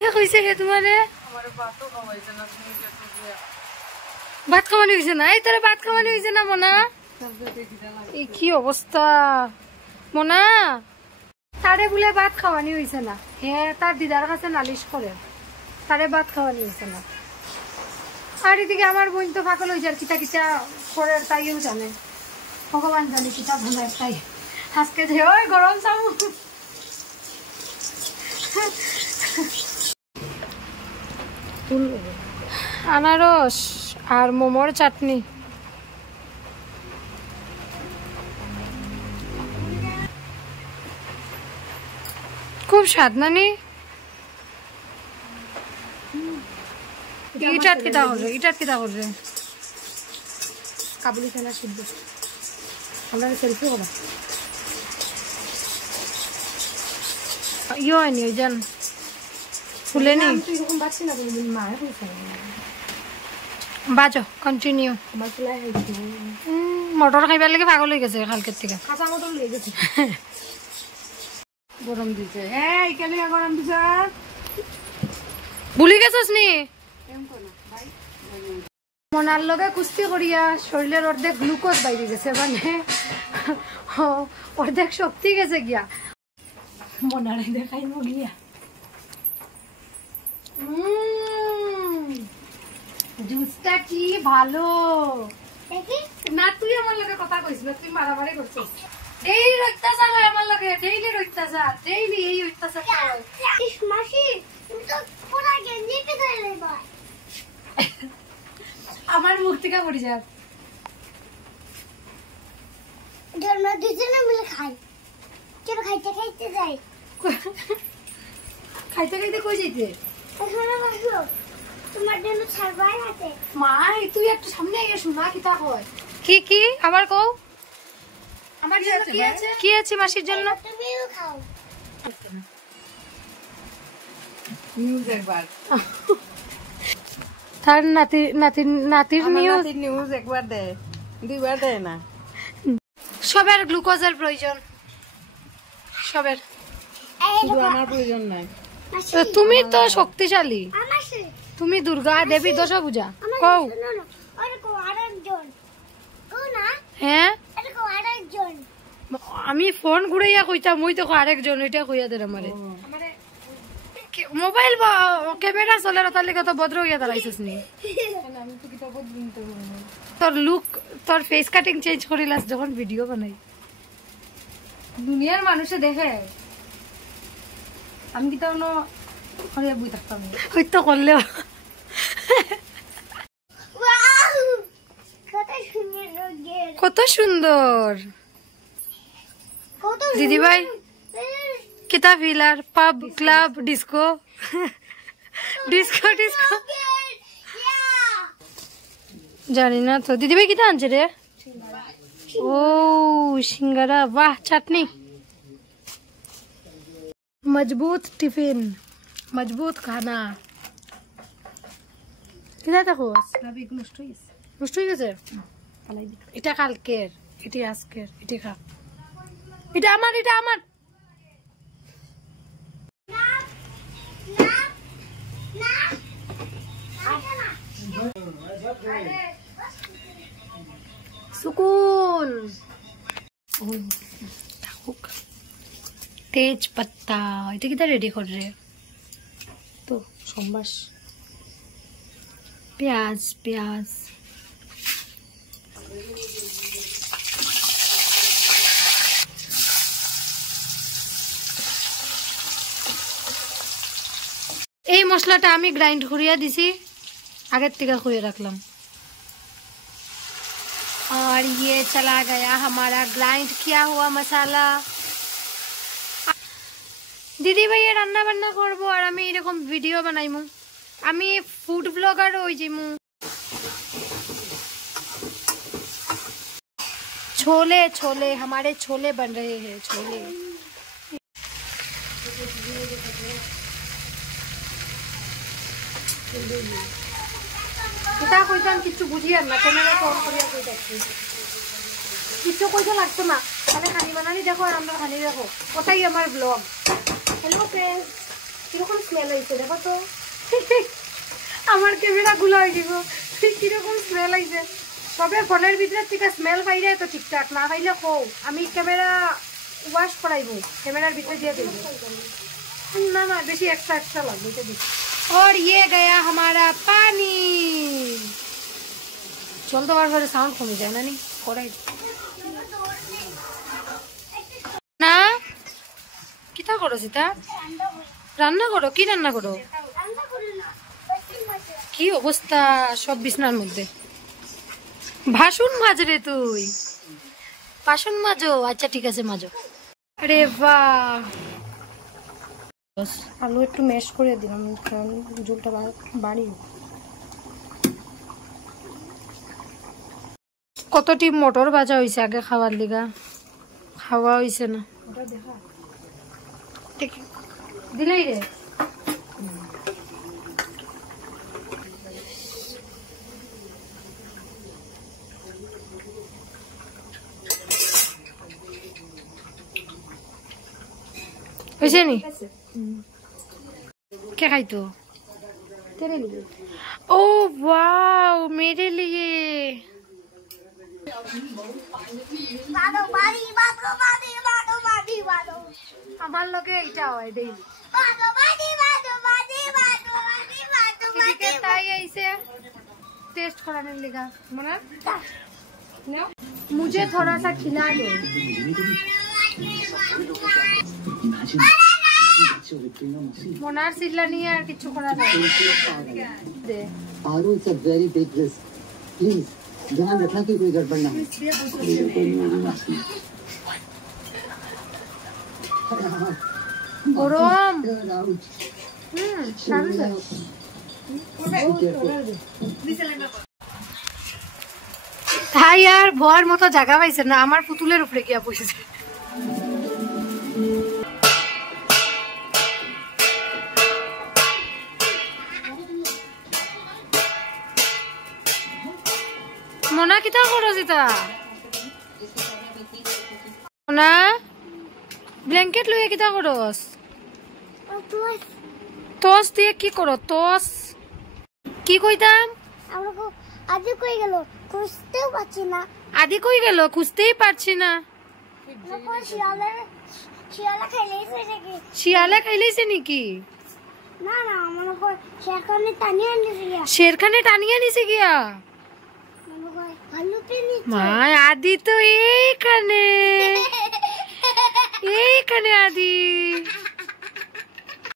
কইছে হে তোমারে ভাত খাওয়ানি হয়েছে না? এই তোরা ভাত খাওয়ানি হয়েছে না মোনা? এই কি অবস্থা মোনা, তারে বলে ভাত খাওয়ানি হয়েছে না। হ্যাঁ, তার দিদার কাছে নালিশ করে তারে ভাত খাওয়ানি হয়েছে না। আর এদিকে আমার বোন তো ফাঁকল হয়েছে, আর কিতা কিতা করে তাইও জানে, ভগবান জানে কিতা ভুল একটাই। আজকে যে ওই গরম চাউ আনারস আর মোমোর চাটনি। খুব স্বাদ নানি। ইটাত কিতা করবে, ইটাত কিতা করবে? কাবুলি চানা সিদ্ধ। আমরা সেলফি হবা ইয়ে হয়নি ওই জান ফুলে নি বাজো কন্টিনিউ। মটর খাইবার লাগে পাগল হয়ে গেছে কালকের থেকে। কাঁচা মটর লয়ে গেছে। গরম দিছে। হ্যাঁ এখানে গরম দিছে। ভুলি গেছস নি? মনার লগে কুস্তি করিয়া শরীরের অর্ধেক গ্লুকোজ বাইরে গেছে, মানে অর্ধেক শক্তি গেছে গিয়া। মনার দেখাই গিয়া জুসটা কি ভালো না। তুই আমার লগে কথা কইস না, তুই মারামারি করছিস। ডেইলি অত্যাচার হয় আমার লগে, ডেইলি অত্যাচার, ডেইলি এই অত্যাচার হয়। মাসি তুমি তো পুরা গেঞ্জি পিছে লইবা। আমার মুখ থেকে পড়ে যায়। আমরা দুজনে মিলে খাই। কেন খাইতে খাইতে যাই? খাইতে খাইতে কই যাইতে? ওখানে বসো, তোমার জন্য ছাড়বাই আছে। মা তুই একটু সামনে আয়, শোনা কিতা হয়। কি কি আবার কও? আমার জন্য কি আছে? কি আছে মাসির জন্য? তুমিও খাও। নিউজ একবার। তার নাতির নিউজ একবার দেয়, দুইবার দেয় না। সবার গ্লুকোজের প্রয়োজন, সবার। আমার প্রয়োজন নাই। তুমি তো শক্তিশালী, তুমি দুর্গা দেবী দশভুজা। কও হ্যাঁ, আমি ফোন ঘুরাইয়া কইতাম ওই তো আরেকজন, ওইটা কইয়া দেন আমারে। মোবাইল ক্যামেরা চলে তার লেগে তো ভদ্র হইয়া দাঁড়াইছিস নি? তোর লুক, তোর ফেস কাটিং চেঞ্জ করিলাস যখন ভিডিও বানাই, দুনিয়ার মানুষে দেখে। আমি কি তখন বই থাকতাম হয়তো করলেও। কত সুন্দর দিদি ভাই। কিতা ফিলার পাব ক্লাব ডিস্কো ডিস্কো ডিস্কো জানি না তো। দিদি ভাই কিতা আনছে রে? ও সিঙ্গারা, বাহ চাটনি। মজবুত টিফিন, মজবুত খানা। কিতা দেখো নষ্ট হয়ে গেছে। এটা কালকের, এটি আজকের, এটি খা। এটা আমার, এটা আমার। सुकून। तेज पत्ता এটা কিটা রেডি করে তো সম্বাস। পেঁয়াজ পেঁয়াজ এই মশলাটা আমি গ্রাইন্ড করিয়া দিছি, আগের থেকে করিয়া রাখলাম। और ये चला गया हमारा ग्राइंड किया हुआ मसाला। दीदी भैया रान्ना बान्ना करबो और आमी एरकम वीडियो बनाइमु। आमी फूड ब्लॉगर होई जिमु। छोले छोले हमारे छोले बन रहे हैं, छोले। এটা কইতাম কিছু বুঝিয়ার না, ক্যামেরা অন করিয়া কইতাছি কিছু কইতে লাগতো না। তাহলে খানি বানানি দেখো আর আমরা খানি দেখো, ওটাই আমার ব্লগ। হ্যালো ফ্রেন্ডস, কিরকম স্মেল হয়েছে দেখো তো। আমার ক্যামেরা গুলো হয়ে দিব কিরকম স্মেল হয়েছে। তবে ফোনের ভিতরে থেকে স্মেল পাইলে তো ঠিকঠাক, না পাইলে কও আমি ক্যামেরা ওয়াশ করাইব, ক্যামেরার ভিতরে দিয়ে দেব। ना ना बेशी एक्स्ट्रा लगे तो बेशी। और ये गया हमारा पानी। चल तो बार बार साउंड कम जाए ना नहीं कोराई ना किता करो सीता रान्ना करो की रान्ना करो की अवस्था सब बिछनार मध्य भाषण माज रे तुई भाषण माजो अच्छा ठीक है माजो। अरे वाह आलू एक मैश कर दिलाम झोलटा बाड़ी कतटी मटर भाजा হইছে আগে খাওয়ার লিগা খাওয়া হইছে না ওটা দেখা দিলাই রে হইছে নি क्या खाई तो तेरे लिए। ओ वाओ मेरे लिए আমার লগে এটা হয় দেই তাই আইছে टेस्ट कराने लगा मना मुझे थोड़ा सा खिला दो। मोनार सिल्ला नहीं है किच्छु करा दे आरो it's a very big risk please ध्यान रखना कि कोई गड़बड़ ना हो। गरम हाँ यार भर मतो জায়গা পাইছে না আমার পুতুলের উপরে গিয়া বসেছে। मोना किता करो सीता मोना ब्लैंकेट लुए किता करस टॉस দিয়ে কি করো টস কি কইতাম আমগো আদি কই গেল খুঁজতেও পাচ্ছি না আদি কই গেল খুঁজতেই পারছি না শিয়ালে খাইলেছে নাকি না না মনে কর শেরখানে টানিয়ে আনিছে গিয়া শেরখানে টানিয়ে আনিছে গিয়া মনে কর ভালুতে নিচে মা আদি তো এইখানে আদি